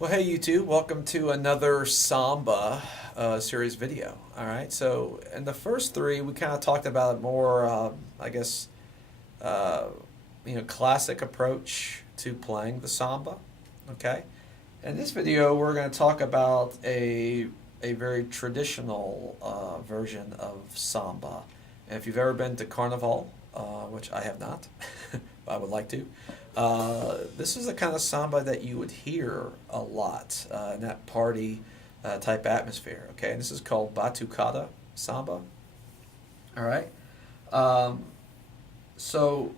Well, hey YouTube, welcome to another Samba series video. All right, so in the first three, we kind of talked about a more, I guess, uh, classic approach to playing the Samba. Okay, in this video, we're going to talk about a very traditional version of Samba. And if you've ever been to Carnival, which I have not, I would like to. This is the kind of samba that you would hear a lot in that party type atmosphere. Okay, and this is called BATUCADA samba. All right. Um, so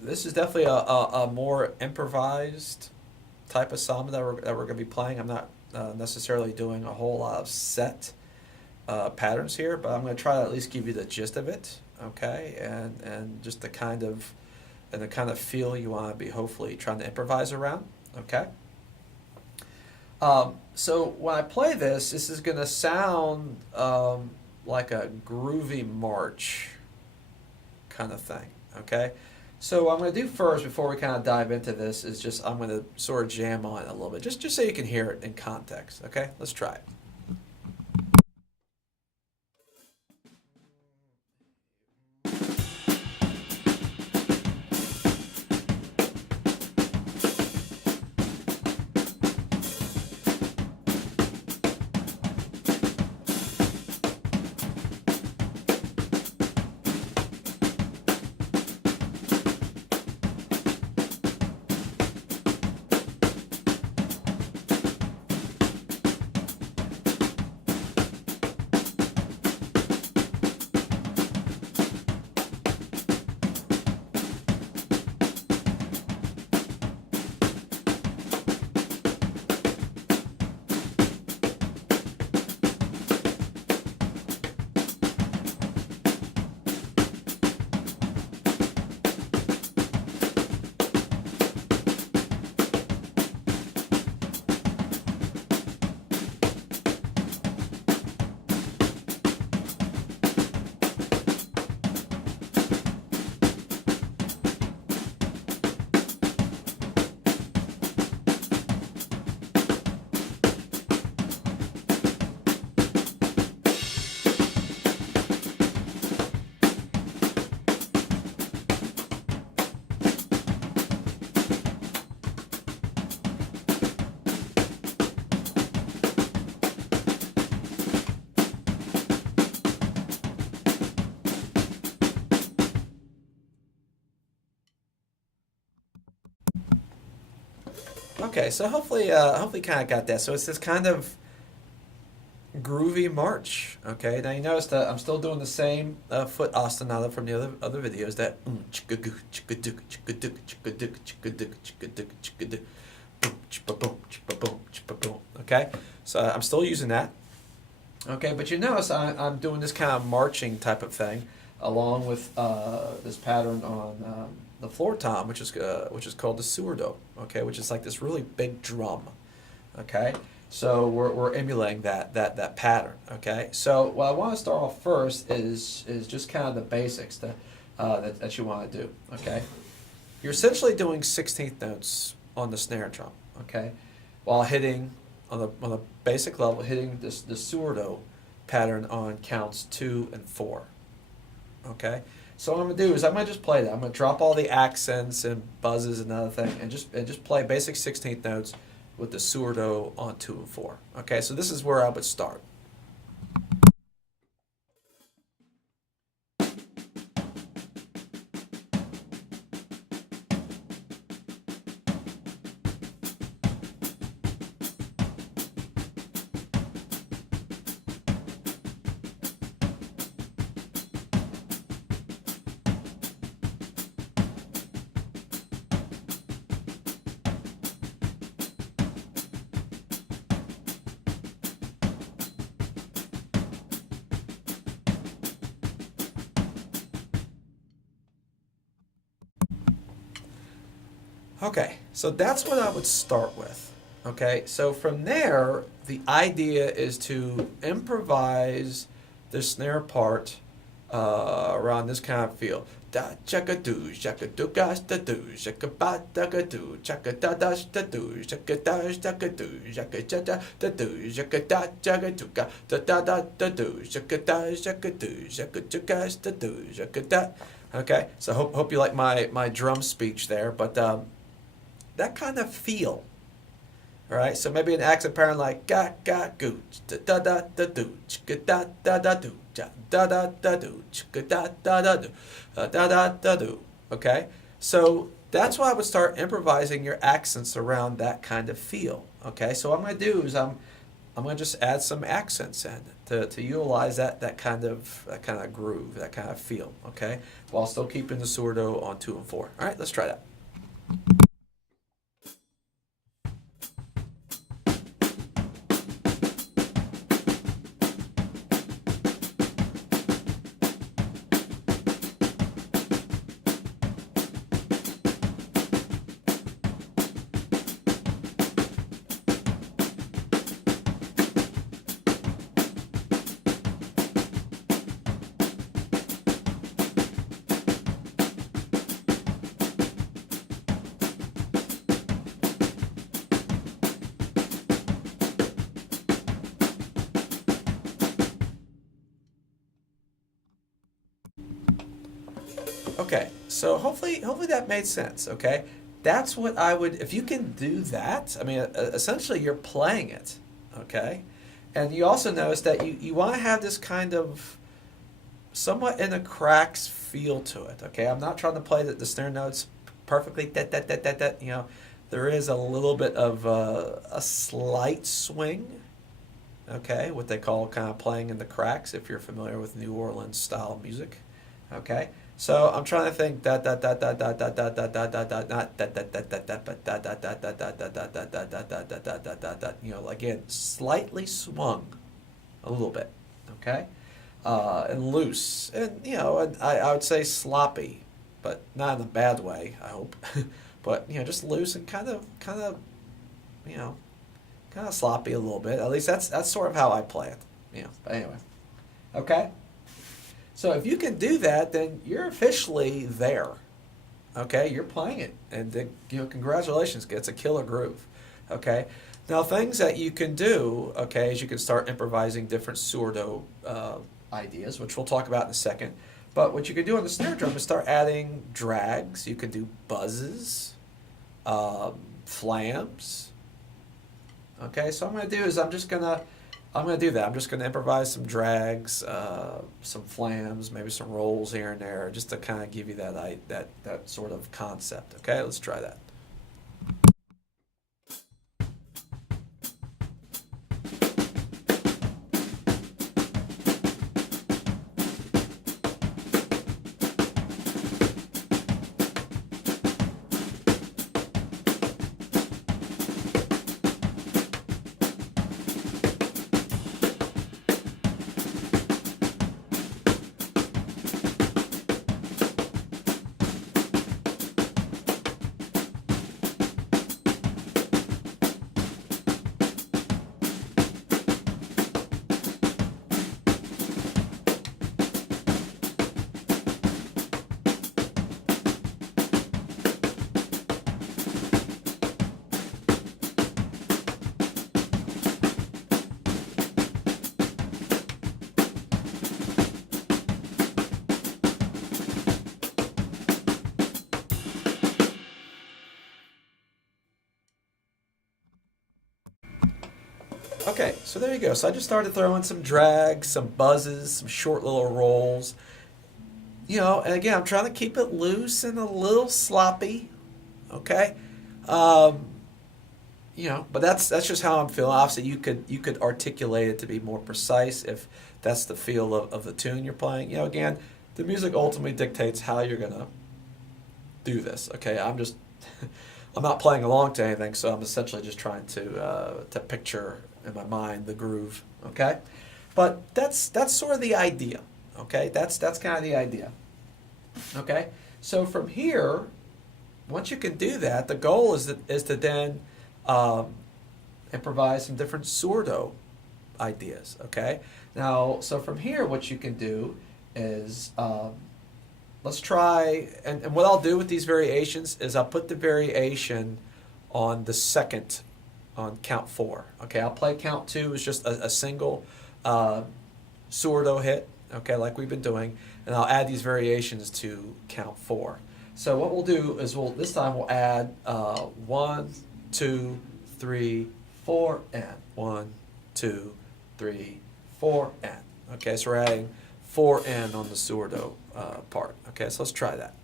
this is definitely a more improvised type of samba that we're going to be playing. I'm not necessarily doing a whole lot of set patterns here, but I'm going to try to at least give you the gist of it. Okay, and just the kind of feel you want to be hopefully trying to improvise around. Okay. So when I play this is going to sound like a groovy march kind of thing. Okay. So what I'm going to do first, before we kind of dive into this, is just I'm going to sort of jam on it a little bit, just so you can hear it in context. Okay. Let's try it. Okay, so hopefully kind of got that. So it's this kind of groovy march. Okay, now you notice that I'm still doing the same foot ostinata from the other videos. That okay, so I'm still using that. Okay, but you notice I'm doing this kind of marching type of thing, along with this pattern on the floor tom, which is called the sourdo. Okay, which is like this really big drum. Okay, so we're emulating that pattern. Okay, so what I want to start off first is just kind of the basics that you want to do. Okay, you're essentially doing 16th notes on the snare drum. Okay, while hitting on the basic level, hitting the sourdo pattern on counts 2 and 4. Okay, so what I'm gonna do is I'm gonna just play that. I'm gonna drop all the accents and buzzes and other thing, and just play basic 16th notes with the sourdo on 2 and 4. Okay, so this is where I would start. Okay, so that's what I would start with. Okay, so from there, the idea is to improvise the snare part around this kind of feel. da chaka do chaka do gosh da do chaka ba da ga do chaka da dash da do chaka dash da ga do chaka da da do chaka da chaka do ga da da do chaka da chaka do chaka do gosh da do chaka da. Okay, so hope you like my drum speech there, but that kind of feel. All right, so maybe an accent pattern like ga ga goo da da da do da da da do da da da do da da da do da do. Okay, so that's why I would start improvising your accents around that kind of feel. Okay, so what I'm going to do is I'm going to just add some accents in to utilize that kind of groove, that kind of feel. Okay, while still keeping the pseudo on 2 and 4. All right, let's try that. Okay, so hopefully that made sense. Okay, that's what I would, if you can do that. I mean, essentially you're playing it. Okay, and you also notice that you want to have this kind of somewhat in the cracks feel to it. Okay, I'm not trying to play the snare notes perfectly. That. You know, there is a little bit of a slight swing. Okay, what they call kind of playing in the cracks, if you're familiar with New Orleans style music. Okay, so I'm trying to think that not that you know, again, slightly swung a little bit. Okay, and loose, and you know, and I would say sloppy, but not in a bad way, I hope. But you know, just loose and kind of you know, kind of sloppy a little bit. At least that's sort of how I play it. You know, but anyway. Okay? So if you can do that, then you're officially there. Okay? You're playing it. And you know, congratulations, it's a killer groove. Okay? Now things that you can do, okay, is you can start improvising different pseudo ideas, which we'll talk about in a second. But what you can do on the snare drum is start adding drags. You can do buzzes, flams. Okay, so what I'm going to do is I'm going to do that. I'm just going to improvise some drags, some flams, maybe some rolls here and there, just to kind of give you that sort of concept. Okay, let's try that. Okay, so there you go. So I just started throwing some drags, some buzzes, some short little rolls. You know, and again, I'm trying to keep it loose and a little sloppy. Okay, you know, but that's just how I'm feeling. Obviously, you could articulate it to be more precise if that's the feel of the tune you're playing. You know, again, the music ultimately dictates how you're gonna do this. Okay, I'm not playing along to anything, so I'm essentially just trying to picture in my mind the groove. Okay, but that's sort of the idea. Okay, that's kind of the idea. Okay, so from here, once you can do that, the goal is to then improvise some different pseudo ideas. Okay, now so from here, what you can do is let's try, and what I'll do with these variations is I'll put the variation on the second, on count 4. Okay, I'll play count 2 as just a single pseudo hit, okay, like we've been doing, and I'll add these variations to count 4. So what we'll do is this time we'll add 1, 2, 3, 4, and 1, 2, 3, 4, and. Okay, so we're adding 4 n on the pseudo part. Okay, so let's try that.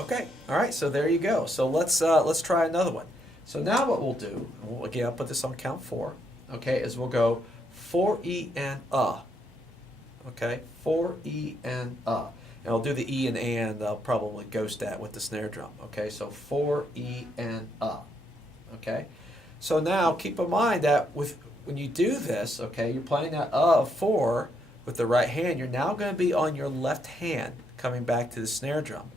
Okay, all right, so there you go. So let's try another one. So now what we'll do, again, I'll put this on count 4, okay, is we'll go 4E and okay, 4E and And I'll do the E and I'll probably ghost that with the snare drum, okay, so 4E and okay. So now keep in mind that when you do this, okay, you're playing that 4 with the right hand, you're now going to be on your left hand coming back to the snare drum.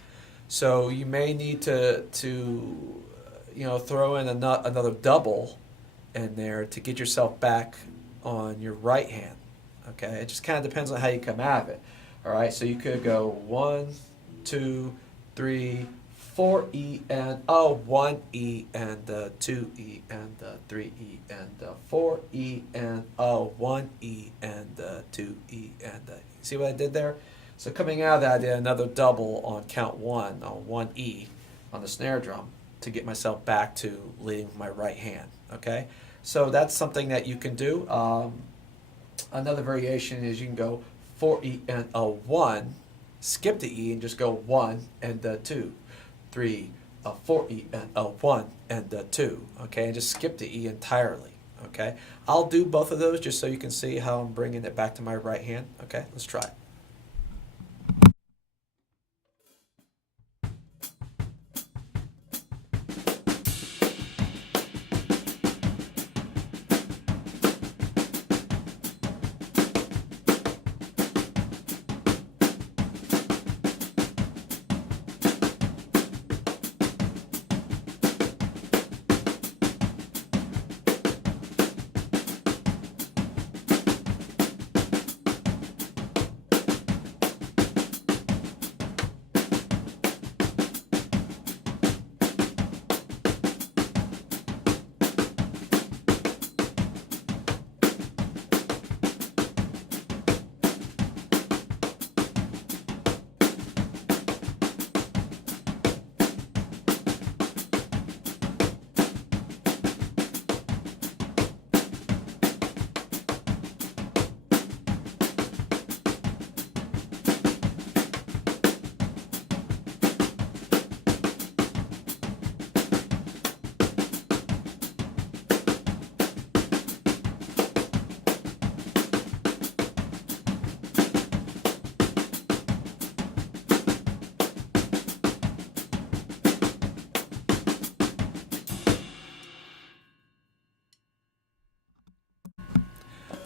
So you may need to throw in another double in there to get yourself back on your right hand. Okay, it just kind of depends on how you come out of it. All right, so you could go 1, 2, 3, 4 E and 1 E and 2 E and 3 E and 4 E and 1 E and 2 E and see what I did there? So coming out of that, I did another double on count 1 on 1 E on the snare drum to get myself back to leading with my right hand. Okay, so that's something that you can do. Another variation is you can go 4 E and 1, skip the E and just go 1 and 2, 3, 4 E and 1 and 2. Okay, and just skip the E entirely. Okay, I'll do both of those just so you can see how I'm bringing it back to my right hand. Okay, let's try it.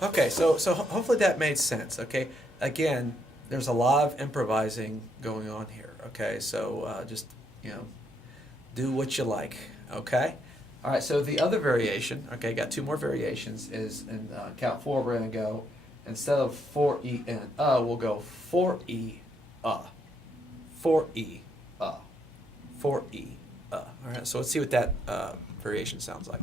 Okay, so hopefully that made sense. Okay, again, there's a lot of improvising going on here. Okay, so just do what you like. Okay, all right. So the other variation, okay, got 2 more variations. Is in count 4. We're gonna go instead of 4 E and we'll go 4 E 4 E 4 E All right. So let's see what that variation sounds like.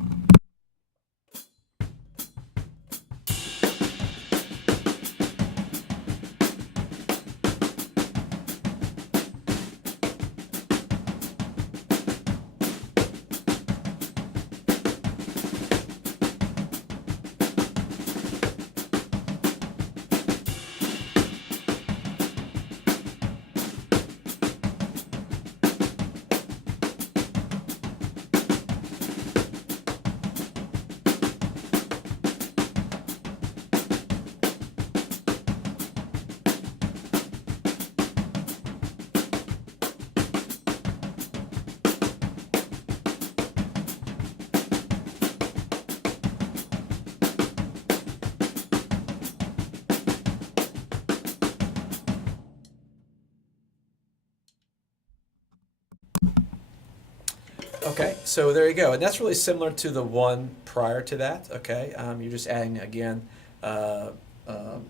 Okay, so there you go, and that's really similar to the one prior to that. Okay, you're just adding again uh, um,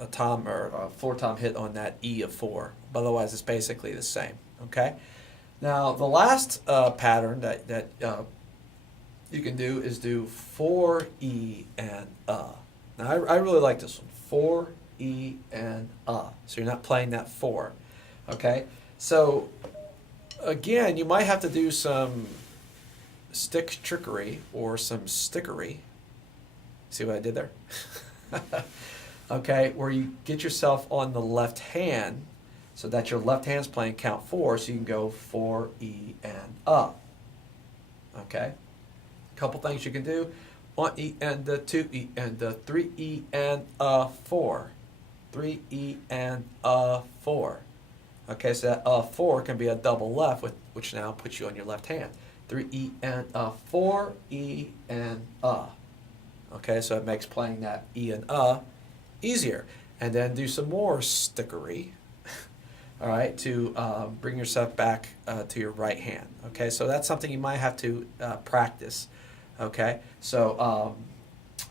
a tom or a four tom hit on that E of four. But otherwise, it's basically the same. Okay. Now the last pattern that you can do is do 4 E and Now I really like this one. 4 E and So you're not playing that four. Okay. So again, you might have to do some stick trickery or some stickery. See what I did there? Okay, where you get yourself on the left hand so that your left hand's playing count four, so you can go 4 E and Okay, a couple things you can do: 1 E and 2 E and 3 E and 4, 3 E and 4. Okay, so that 4 can be a double left, which now puts you on your left hand. 3 E and 4 E and Okay, so it makes playing that E and easier. And then do some more stickery, all right, to bring yourself back to your right hand. Okay, so that's something you might have to practice. Okay, so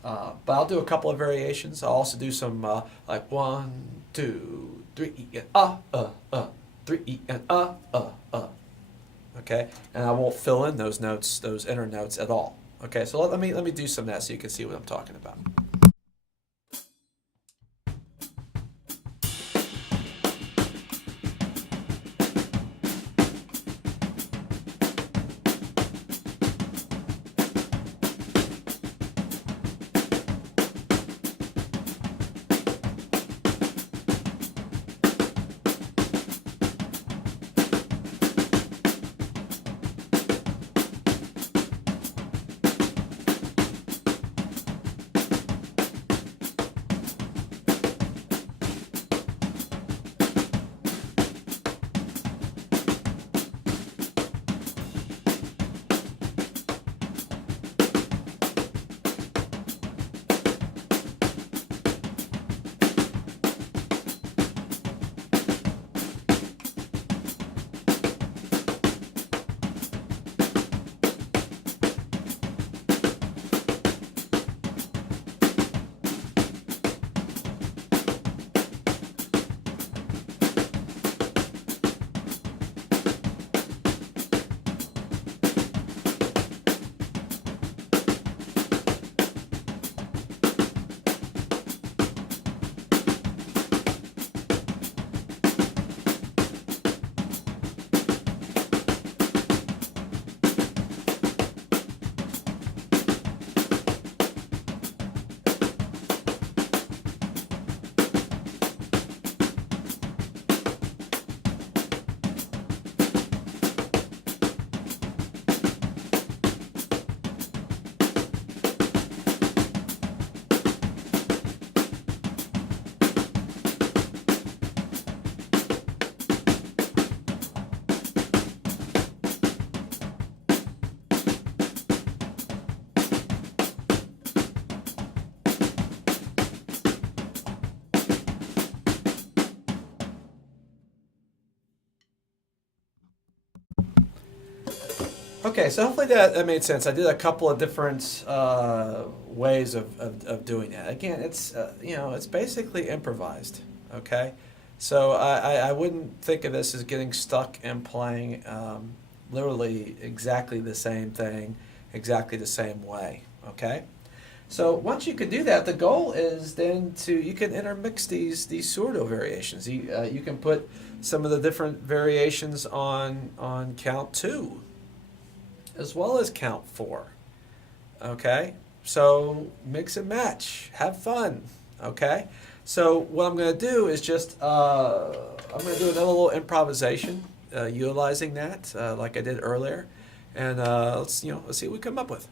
but I'll do a couple of variations. I'll also do some like 1, 2, 3 E and 3 E and Okay, and I won't fill in those notes, those inner notes at all. Okay, so let me do some of that so you can see what I'm talking about. Okay, so hopefully that made sense. I did a couple of different ways of doing that. Again, it's it's basically improvised. Okay, so I wouldn't think of this as getting stuck and playing literally exactly the same thing, exactly the same way. Okay, so once you can do that, the goal is then you can intermix these pseudo variations. You can put some of the different variations on count 2 as well as count 4. Okay, so mix and match, have fun. Okay, so what I'm going to do is just I'm going to do another little improvisation utilizing that like I did earlier, and let's see what we come up with.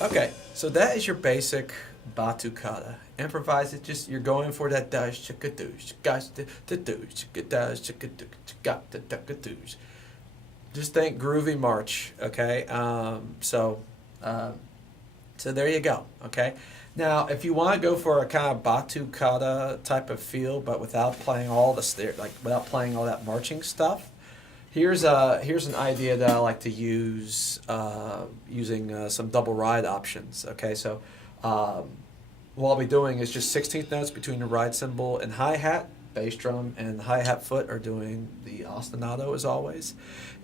Okay, so that is your basic batucada. Improvise it. Just you're going for that dash chicka douche, gosh the douche, chicka dash chicka douche, got the douche. Just think groovy march. Okay, um, so there you go. Okay, now if you want to go for a kind of batucada type of feel, but without playing all the like without playing all that marching stuff. Here's an idea that I like to use using some double ride options. Okay, so what I'll be doing is just 16th notes between the ride cymbal and hi-hat. Bass drum and hi-hat foot are doing the ostinato as always.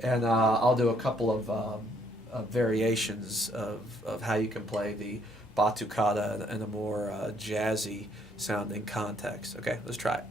And I'll do a couple of variations of how you can play the batucada in a more jazzy sounding context. Okay, let's try it.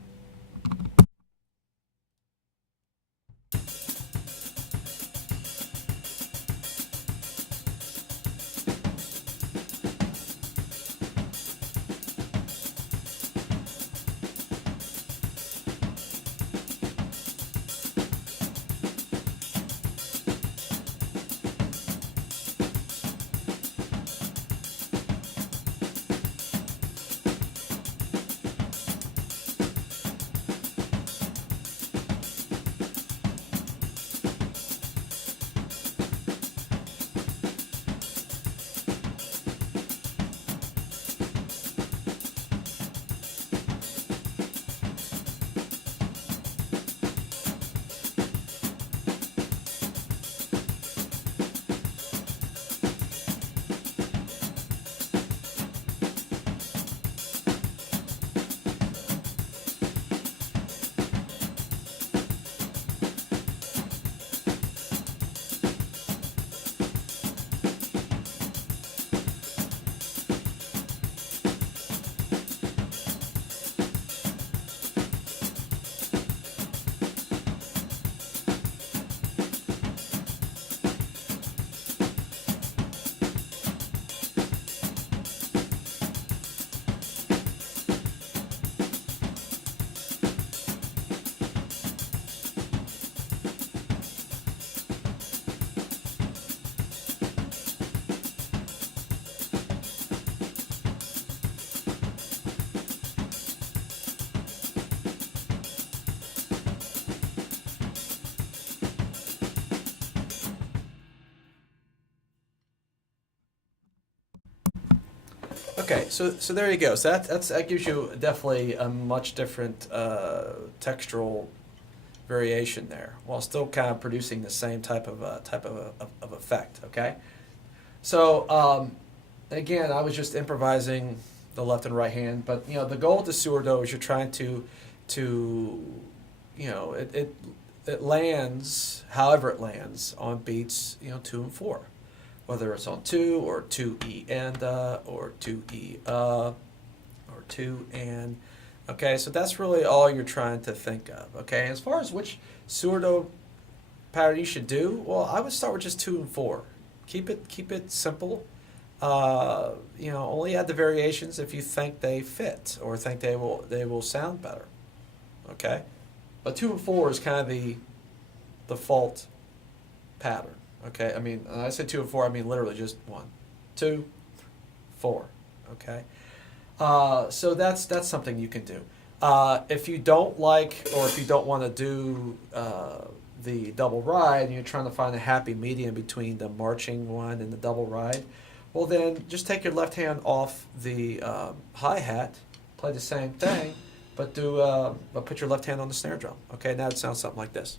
Okay, so there you go. So that gives you definitely a much different textural variation there, while still kind of producing the same type of effect. Okay, so again, I was just improvising the left and right hand, but the goal of the sourdo is you're trying to it lands however it lands on beats 2 and 4, whether it's on 2 or 2 E and or 2 E or 2 and. Okay, so that's really all you're trying to think of. Okay, as far as which sourdo pattern you should do, well, I would start with just 2 and 4. Keep it simple. Only add the variations if you think they fit or think they will sound better. Okay, but 2 and 4 is kind of the default pattern. Okay, I mean, when I say 2 and 4, I mean literally just 1, 2, 4. Okay, so that's something you can do. If you don't like, or if you don't want to do the double ride, and you're trying to find a happy medium between the marching one and the double ride, well then just take your left hand off the hi-hat, play the same thing, but put your left hand on the snare drum. Okay, now it sounds something like this.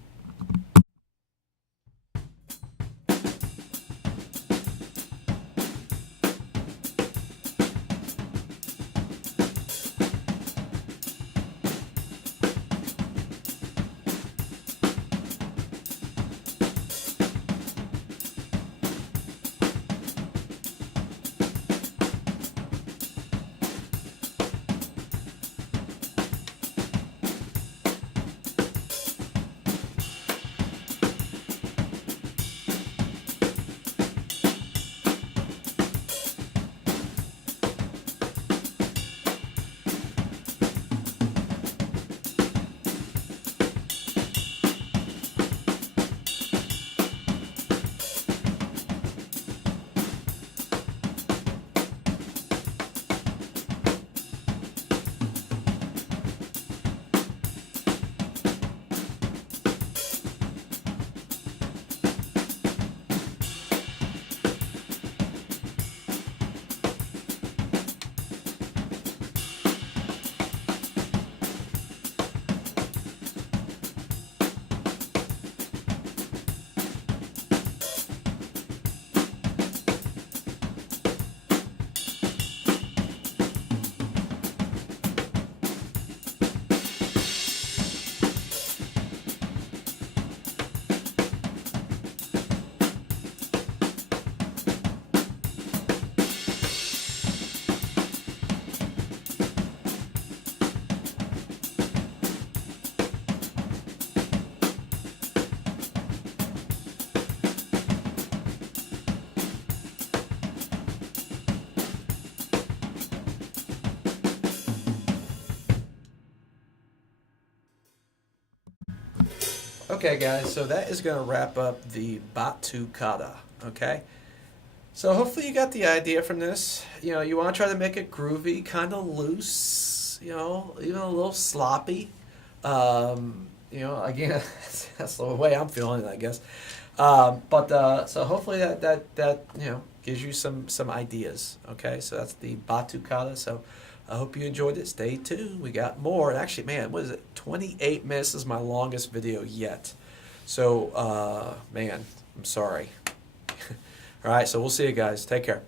Okay, guys, so that is going to wrap up the BATUCADA, okay? So hopefully you got the idea from this. You want to try to make it groovy, kind of loose, even a little sloppy. Again, that's the way I'm feeling it, I guess. But so hopefully that gives you some ideas. Okay, so that's the BATUCADA. So I hope you enjoyed it. Stay tuned. We got more. And actually, man, what is it? 28 minutes is my longest video yet. So, man, I'm sorry. All right, so we'll see you guys. Take care.